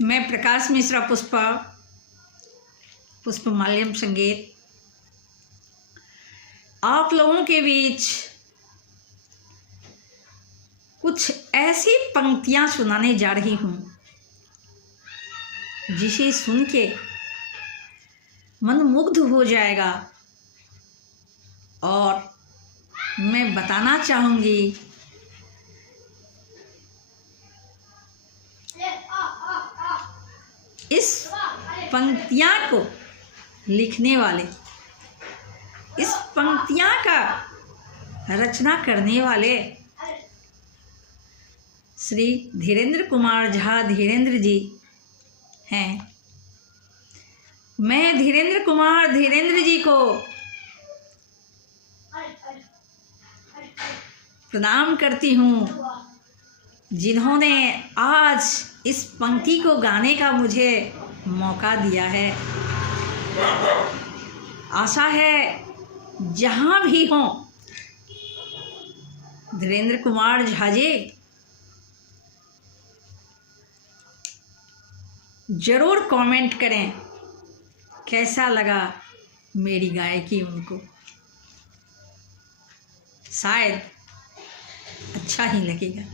मैं प्रकाश मिश्रा पुष्पमाल्यम संगीत आप लोगों के बीच कुछ ऐसी पंक्तियां सुनाने जा रही हूँ जिसे सुन के मन मुग्ध हो जाएगा। और मैं बताना चाहूँगी इस पंक्तियाँ को लिखने वाले, इस पंक्तियाँ का रचना करने वाले श्री धीरेन्द्र कुमार झा धीरेन्द्र जी हैं। मैं धीरेन्द्र कुमार धीरेन्द्र जी को प्रणाम करती हूँ, जिन्होंने आज इस पंक्ति को गाने का मुझे मौका दिया है। आशा है जहाँ भी हों धीरेन्द्र कुमार झा जी ज़रूर कमेंट करें कैसा लगा मेरी गायकी उनको। शायद अच्छा ही लगेगा।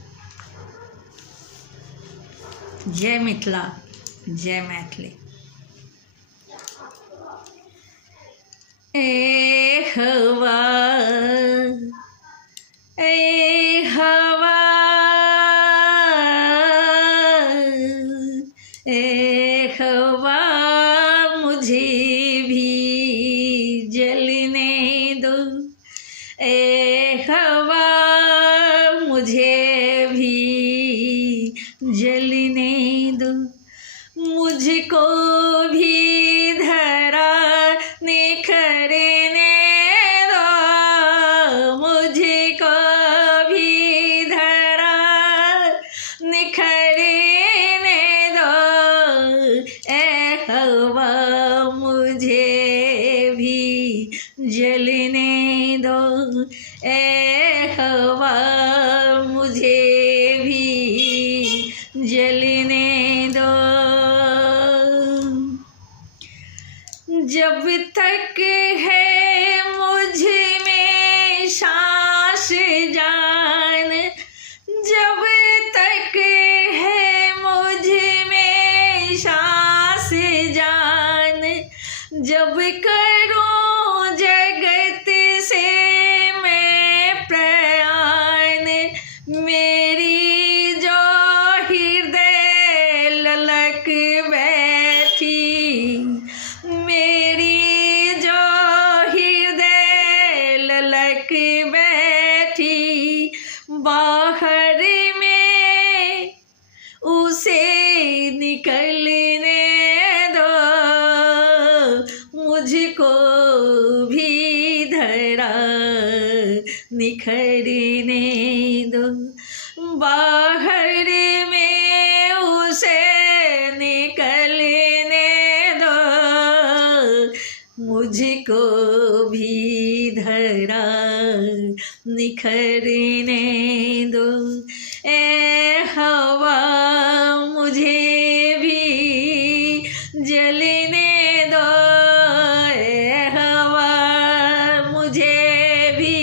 जय मिथिला, जय मैथिली। ए हवा ए हवा ए हवा मुझे भी जलने दो, ए हवा मुझे भी जलने दो, मुझको भी धरा निखरने दो, मुझको भी धरा निखरने दो, ए हवा मुझे भी जलने दो, ए हवा मुझे भी जलने दो। जब तक है मुझ में सांस जान, जब तक है मुझ में सांस जान, जब करूं जगत से मैं प्रयाण, मेरी जो हृदय ललक बैठी, मेरी जो हृदय ललक बैठी, बाहर में उसे निकलने दो, मुझको भी धरा निखरने दो, बाहर में उसे निकलने दो, मुझको भी धरा निखरने दो, ए हवा मुझे भी जलने दो, ए हवा मुझे भी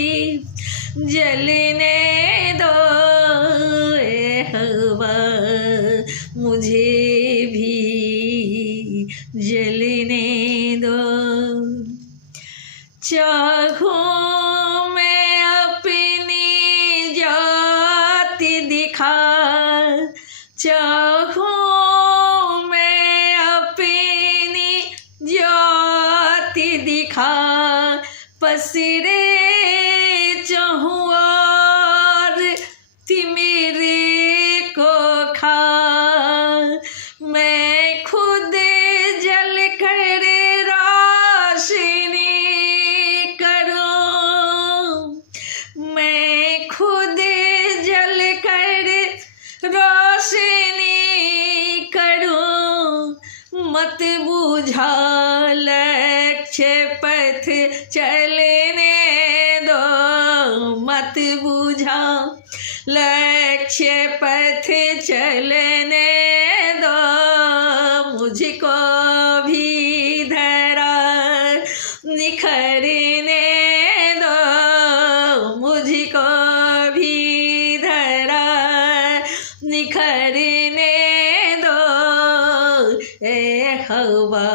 जलने दो, ए हवा मुझे भी जलने दो। चाहूं मैं अपनी जात दिखा, चाहूं मैं अपनी जात दिखा, पसरे चाहूं और तिमिरे को खा, मैं खुद जल कर रोशनी करूं, मैं खुद जल कर रोशनी करूं, मत बुझा लक्ष्य पथ चलने दो, मत बुझा लक्ष्य पथ चलने दो, करने दो, ए हवा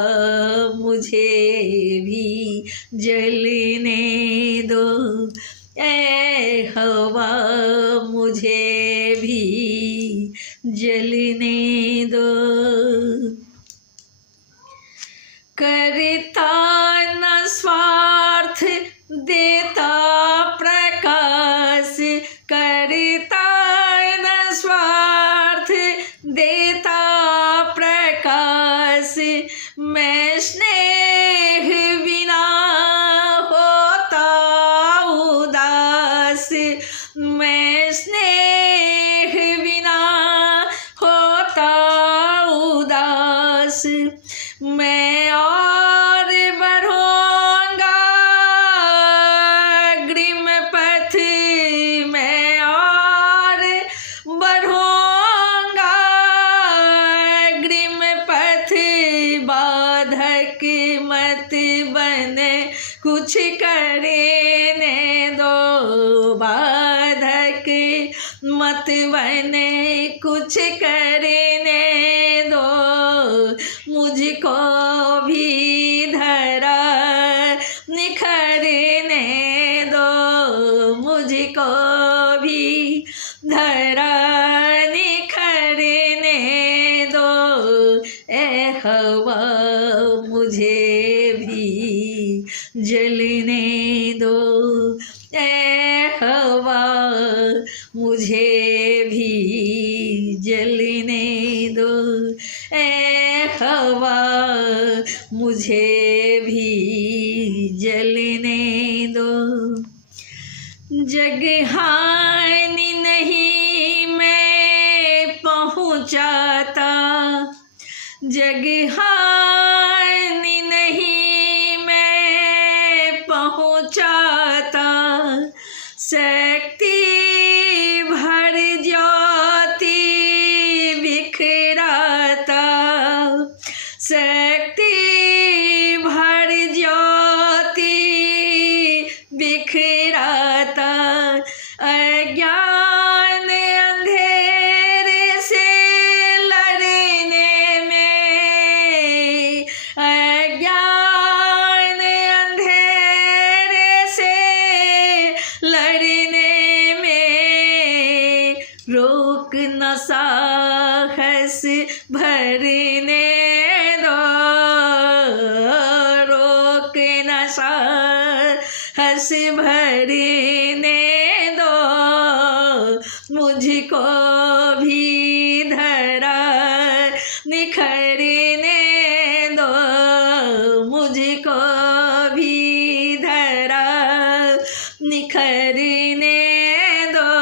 मुझे भी जलने दो, ए हवा मुझे भी जलने दो। करता न स्वार्थ देता प्रकाश, करता न स्वार्थ देता प्रकाश, मैं स्नेह बिना होता उदास, मैं स्नेह बिना होता उदास, मैं और बढ़ूंगा अग्रिम पथ, मैं और बढ़ूंगा अग्रिम पथ, बाधक मत बने कुछ करने दो, बाधक मत बने कुछ करने दो, मुझको भी धरा निखरने दो, मुझको भी धरा निखरने दो, ए हवा मुझे भी जलने दो, ए हवा मुझे भी जलने दो, ए हवा मुझे भी जलने दो। जगहानी नहीं मैं पहुँचाता, जगहानी नहीं मैं पहुँचाता, शक्ति भर ज्योति बिखराता, शक्ति भर ज्योति बिखराता, अज्ञान अंधेरे से लड़ने में, अज्ञान अंधेरे से लड़ने में, रोक न साहस भरने दो, रोक न साहस भरने दो, मुझको भी धरा निखरने दो, मुझको भी धरा निखरने दो,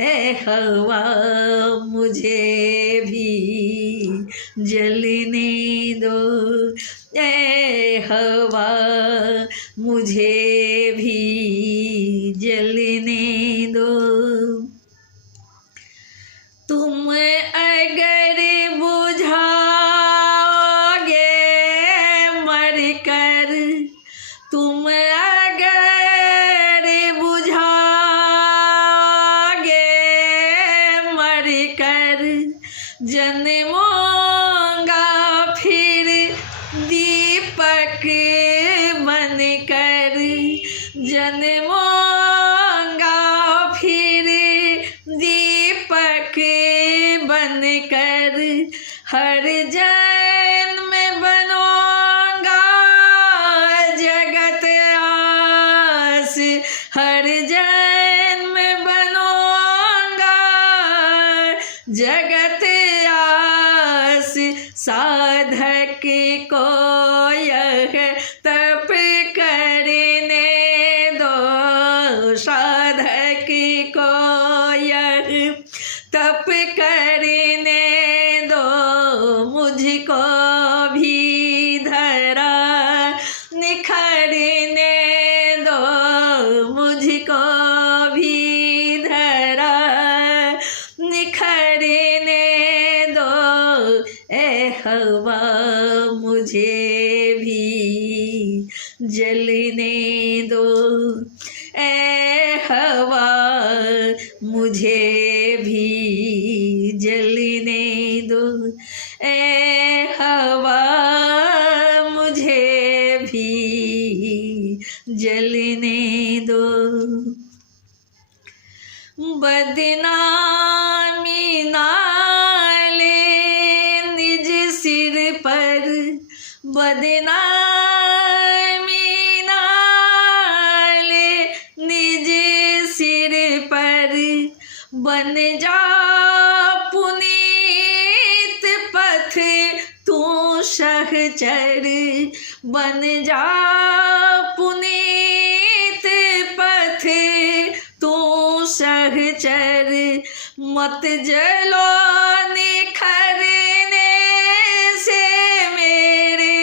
ए हवा मुझे भी जलने दो, ए हवा मुझे भी जलने दो। तुम अगर बुझाओगे मरकर, तुम अगर बुझाओगे मरकर, जन्मूंगा फिर दीपक बनकर, जन्मूंगा फिर दीपक बनकर, हर जन्म बनूंगा जगत आस, हर जन्म बनूंगा जगत आस, साधक को यह तप करने दो, साधक को यह तप करने दो, मुझको भी धरा निखरने दो, मुझको भी धरा निखरने दो, ए हवा मुझे भी जलने दो, ए हवा मुझे भी ए हवा मुझे भी जलने दो। बदनामी ना ले निज सिर पर, बदनामी ना ले निज सिर पर, बन जा पुनीत पथ तू सहचर, बन जा पुनीत पथ तू सहचर। मत जलो निखरने से मेरे,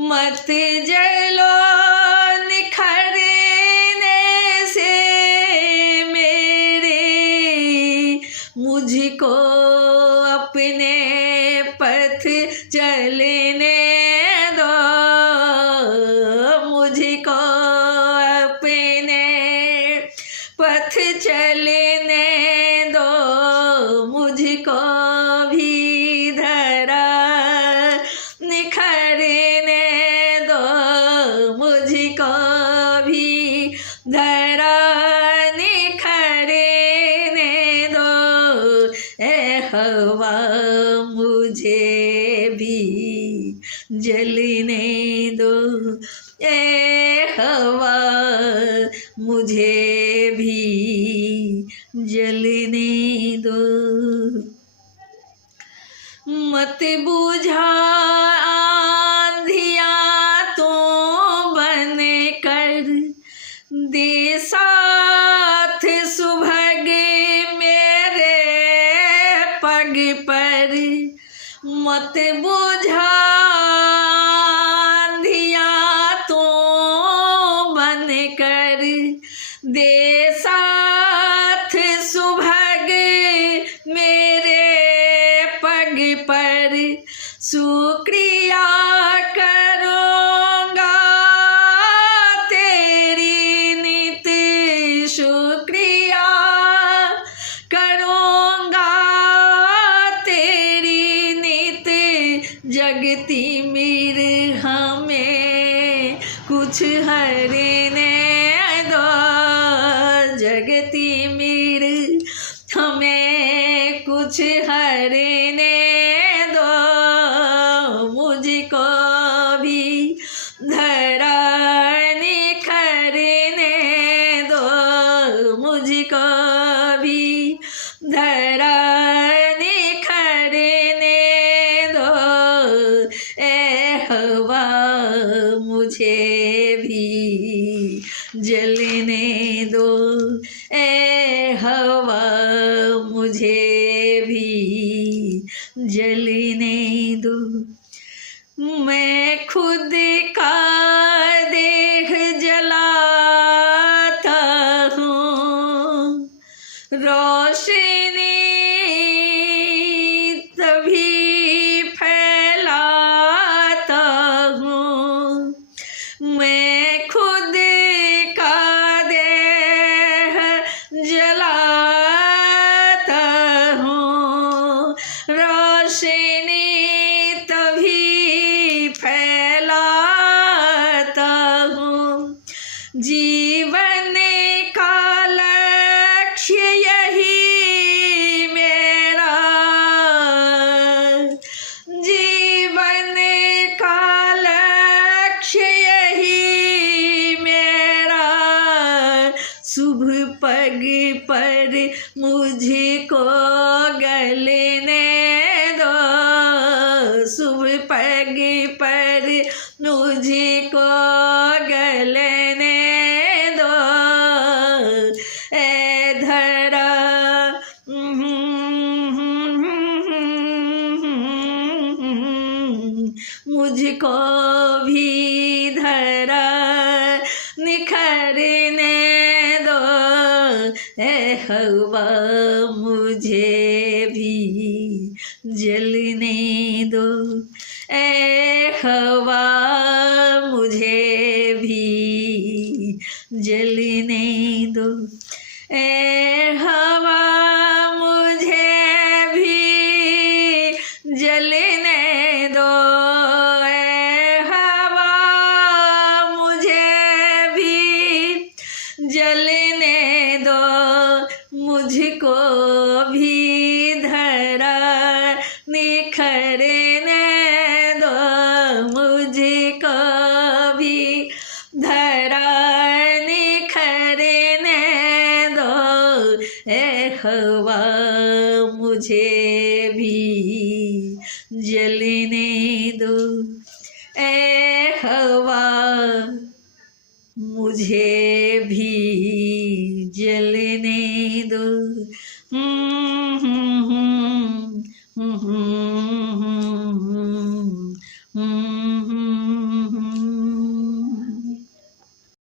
मत जलो निखरने से मेरे, मुझको अपने पथ चलने दो, मुझको अपने पथ चलने दो। मुझको भी धरा निखरने दो, मुझको भी धरा निखरने दो। ए हवा मुझे भी जलने दो, ए हवा मुझे भी जलने दो। मत बुझा आंधियाँ तो बन कर, दे साथ सुभग मेरे पग पर। मत बुझा आंधियाँ तो बन कर, दे साथ सुभग मेरे पग पर। शुक्रिया करूँगा तेरी नित, शुक्रिया करूँगा तेरी नित। जगती मीर हमें कुछ हरने दो, जगती मीर हमें कुछ हरने दो। मुझको भी धरा निखरने दो, मुझको भी धरा निखरने दो। ए हवा मुझे भी जलने दो, ए हवा मुझे भी जलने दो। मैं खुद का देह जलाता हूँ, रोशनी तभी फैलाता हूँ। मैं खुद का देह जलाता हूँ, रोशनी तभी फैलाता हूँ। जीवन का लक्ष्य यही मेरा, जीवन का लक्ष्य यही मेरा। शुभ पग पर मुझको गलने दो, शुभ पग पर मुझको गलने दो। ए धरा मुझको भी धरा निखरने दो। ए हवा मुझे भी जलने दो, ए हवा मुझे भी जलने दो, ए हवा मुझे भी भी धरा निखरने दो, मुझको भी धरा निखरने दो, ए हवा मुझे भी जलने दो, ए हवा मुझे भी जल